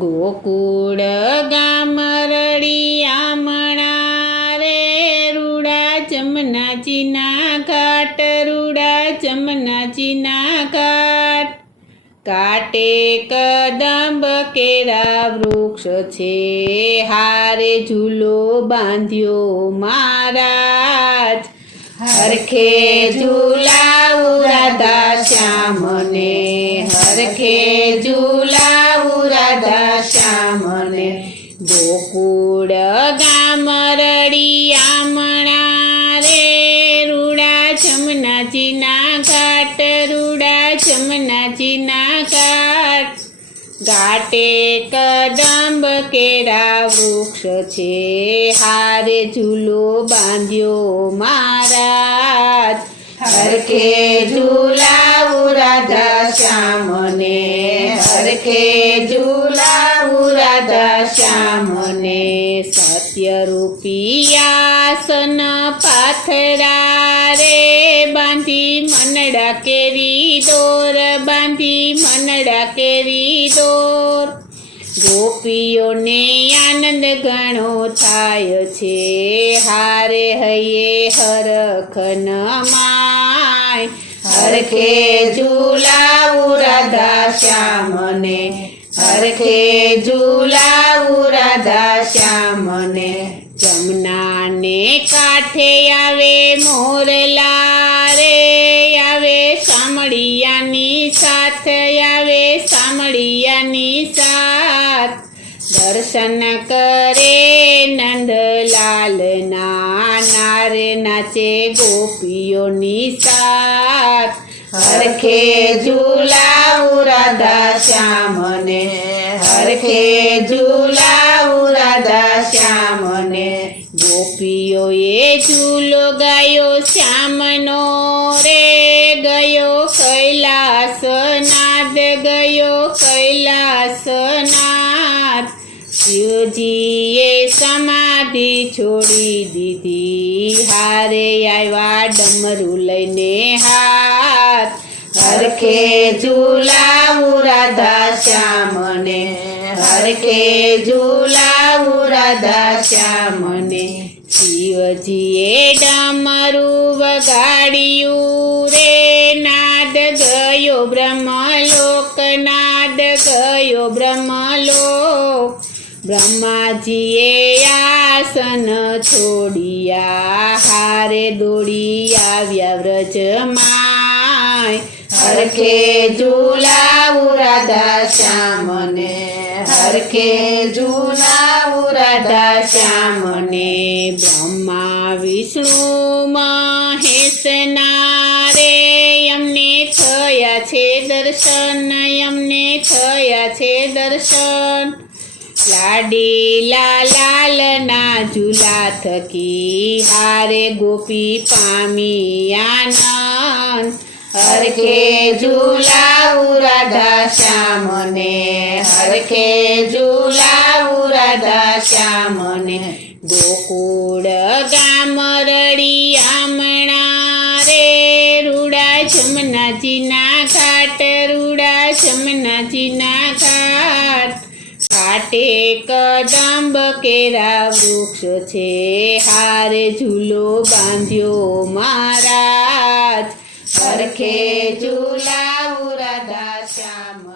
ગોકુળ ગામ રળિયામણા રે, રૂડા જમનાજીના ઘાટ, રૂડા જમનાજીના ઘાટ. કાંઠે કદંબ કેરા વૃક્ષ છે, હારે ઝૂલો બાંધ્યો મહારાજ. હરખે ઝૂલાવું રાધા શ્યામને, હરખે ઝૂલાવું રાધા શ્યામને. ગોકુળ ગામ રળિયામણા રે, રૂડા જમનાજીના ઘાટ, રૂડા જમનાજીના ઘાટ. ઘાટે કદંબ કેરા વૃક્ષ છે, હારે ઝૂલો બાંધ્યો મહારાજ. હરખે ઝૂલાવું રાધા શ્યામને, હરખે ઝૂલાવું રાધા શ્યામને. સત્યરૂપી આસન પાથરા રે, બાંધી મનડા કેરી દોર, બાંધી મનડા કેરી દોર. ગોપીઓને આનંદ ઘણો થાય છે, હારે હૈયે હરખ ન માય. હરખે ઝૂલાવું રાધા શ્યામને, હરખે ઝૂલાવું રાધા શ્યામને. જમનાને કાંઠે આવે મોરલા રે, આવે સામળિયાની સાથ, આવે સામળિયાની સાથ. દર્શન કરે નંદલાલના, નારે નાચે ગોપીઓની સાથ. હરખે ઝૂલાવું રાધા શ્યામને, હરખે ઝૂલાવું રાધા શ્યામને. ગોપીઓએ ઝૂલો ગાયો શ્યામનો રે, ગયો કૈલાસનાથ, ગયો કૈલાસનાથ. શિવજીએ સમાધિ છોડી દીધી, હારે આવ્યા ડમરું લઈને હાથ. હરખે ઝૂલાવું રાધા શ્યામને, હરખે ઝૂલાવું રાધા શ્યામને. શિવજીએ ડમરું વગાડ્યું રે, નાદ ગયો બ્રહ્મલોક, નાદ ગયો બ્રહ્મલોક. બ્રહ્માજીએ આસન છોડિયા, હારે દોડી આવ્યા વ્રજમાય. હરખે ઝૂલાવું રાધા શ્યામને, હરખે ઝૂલાવું રાધા શ્યામને. બ્રહ્મા વિષ્ણુ મહેશના રે, એમને થયા છે દર્શન, એમને થયા છે દર્શન. લાડીલા લાલના ઝૂલા થકી, હારે ગોપી પામી આનંદ. હરખે ઝૂલાવું રાધા શ્યામને, હરખે ઝૂલાવું રાધા શ્યામને. ગોકુળ ગામ રળિયામણા રે, રૂડા જમનાજીના ઘાટ, રૂડા જમનાજીના ઘાટ. ઘાટે કદંબ કેરા વૃક્ષ છે, હારે ઝૂલો બાંધ્યો મહારાજ. હરખે ઝૂલાવું રાધા શ્યામ.